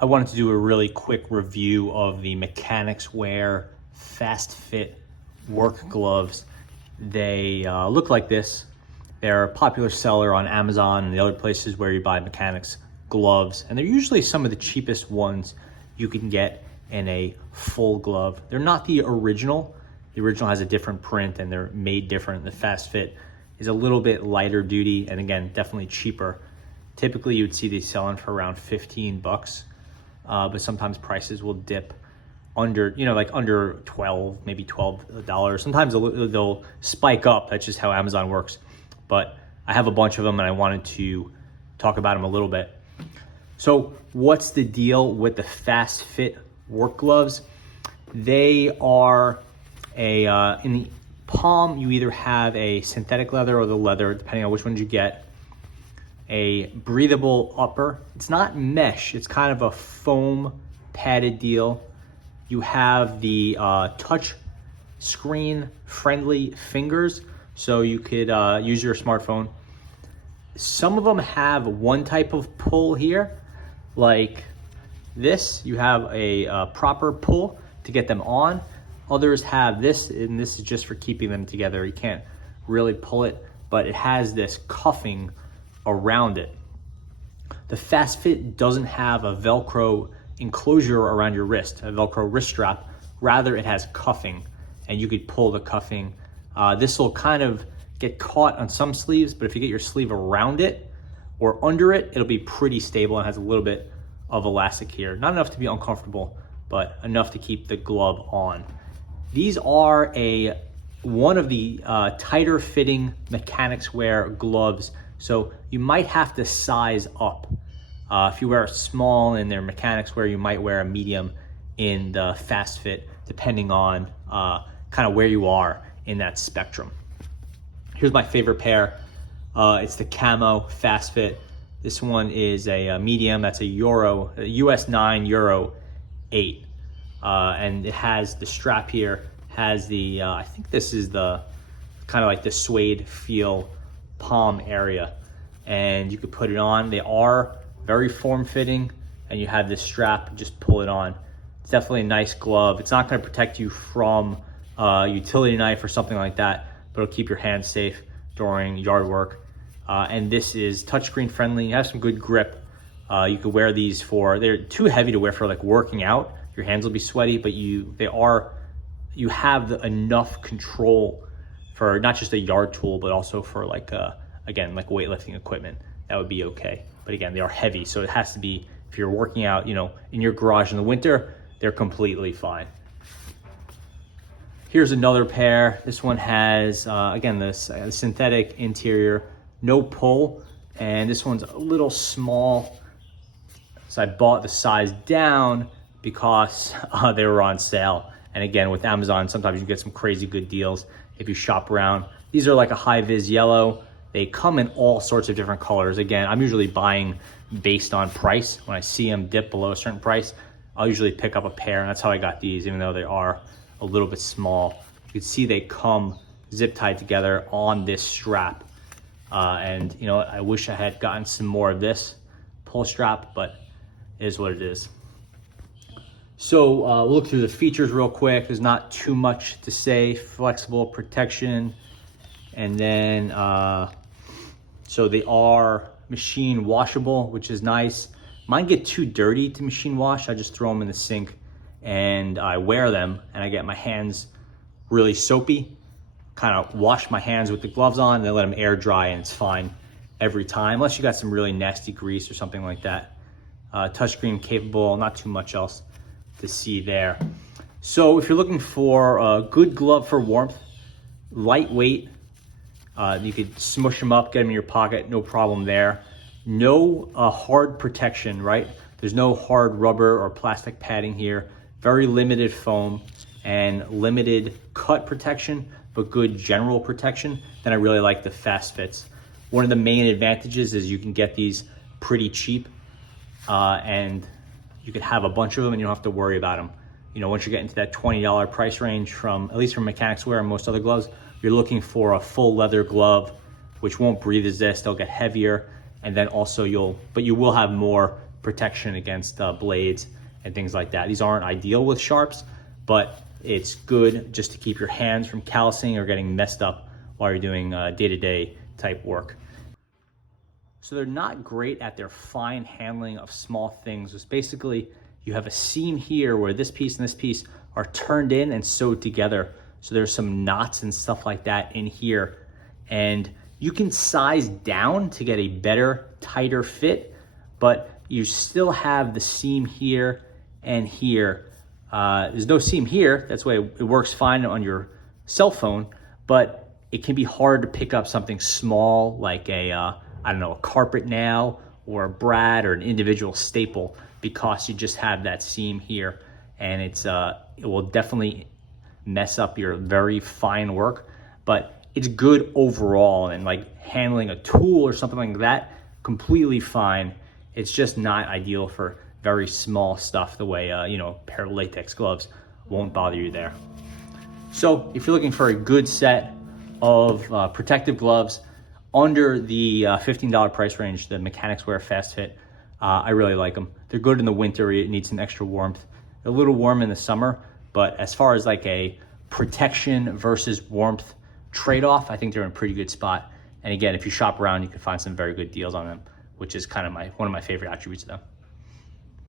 I wanted to do a really quick review of the Mechanix Wear FastFit work gloves. They look like this. They're a popular seller on Amazon and the other places where you buy Mechanix gloves, and they're usually some of the cheapest ones you can get in a full glove. They're not the original. The original has a different print and they're made different. The FastFit is a little bit lighter duty and again, definitely cheaper. Typically you'd see these selling for around 15 bucks. But sometimes prices will dip under, like under 12, maybe $12. Sometimes they'll spike up. That's just how Amazon works. But I have a bunch of them and I wanted to talk about them a little bit. So what's the deal with the FastFit work gloves? They are in the palm, you either have a synthetic leather or the leather, depending on which ones you get. A breathable upper. It's not mesh, it's kind of a foam padded deal. You have the touch screen friendly fingers, so you could use your smartphone. Some of them have one type of pull here, like this. You have a proper pull to get them on. Others have this, and this is just for keeping them together. You can't really pull it, but it has this cuffing around it. The FastFit doesn't have a Velcro enclosure around your wrist, a Velcro wrist strap. Rather, it has cuffing, and you could pull the cuffing. This will kind of get caught on some sleeves, but if you get your sleeve around it or under it, it'll be pretty stable and has a little bit of elastic here. Not enough to be uncomfortable, but enough to keep the glove on. These are one of the tighter fitting Mechanix Wear gloves. So you might have to size up. If you wear a small in their Mechanix Wear, you might wear a medium in the FastFit, depending on kind of where you are in that spectrum. Here's my favorite pair. It's the camo FastFit. This one is a medium. That's a US 9, Euro 8. And it has the strap here, has the, I think this is the kind of like the suede feel palm area, and you could put it on. They are very form-fitting, and you have this strap, just pull it on. It's definitely a nice glove. It's not going to protect you from a utility knife or something like that, but it'll keep your hands safe during yard work. And this is touchscreen friendly. You have some good grip. You could wear these they're too heavy to wear for like working out. Your hands will be sweaty, but you have enough control for not just a yard tool, but also for like weightlifting equipment. That would be okay. But again, they are heavy, so it has to be, if you're working out, in your garage in the winter, they're completely fine. Here's another pair. This one has, again, this synthetic interior, no pull, and this one's a little small. So I bought the size down because they were on sale. And again, with Amazon, sometimes you get some crazy good deals if you shop around. These are like a high-vis yellow. They come in all sorts of different colors. Again, I'm usually buying based on price. When I see them dip below a certain price, I'll usually pick up a pair, and that's how I got these, even though they are a little bit small. You can see they come zip tied together on this strap. And I wish I had gotten some more of this pull strap, but it is what it is. So we'll look through the features real quick. There's not too much to say. Flexible protection. And then, so they are machine washable, which is nice. Mine get too dirty to machine wash. I just throw them in the sink and I wear them and I get my hands really soapy. Kind of wash my hands with the gloves on and then let them air dry, and it's fine every time, unless you got some really nasty grease or something like that. Touchscreen capable, not too much else to see there. So if you're looking for a good glove for warmth, lightweight, you could smush them up, get them in your pocket, no problem there. No hard protection, right? There's no hard rubber or plastic padding here. Very limited foam and limited cut protection, but good general protection. Then I really like the FastFits. One of the main advantages is you can get these pretty cheap, and you could have a bunch of them and you don't have to worry about them. Once you get into that $20 price range, at least from Mechanix Wear and most other gloves, you're looking for a full leather glove, which won't breathe resist. They'll get heavier, and then also you will have more protection against blades and things like that. These aren't ideal with sharps, but it's good just to keep your hands from callousing or getting messed up while you're doing day-to-day type work. So they're not great at their fine handling of small things. It's basically, you have a seam here where this piece and this piece are turned in and sewed together. So there's some knots and stuff like that in here. And you can size down to get a better, tighter fit, but you still have the seam here and here. There's no seam here. That's why it works fine on your cell phone, but it can be hard to pick up something small like a carpet nail or a brad or an individual staple, because you just have that seam here, and it will definitely mess up your very fine work. But it's good overall, and like handling a tool or something like that, completely fine. It's just not ideal for very small stuff the way a pair of latex gloves won't bother you there. So if you're looking for a good set of protective gloves under the $15 price range, the Mechanix Wear FastFit, I really like them. They're good in the winter. It needs some extra warmth. They're a little warm in the summer, but as far as like a protection versus warmth trade-off, I think they're in a pretty good spot. And again, if you shop around, you can find some very good deals on them, which is kind of one of my favorite attributes of them.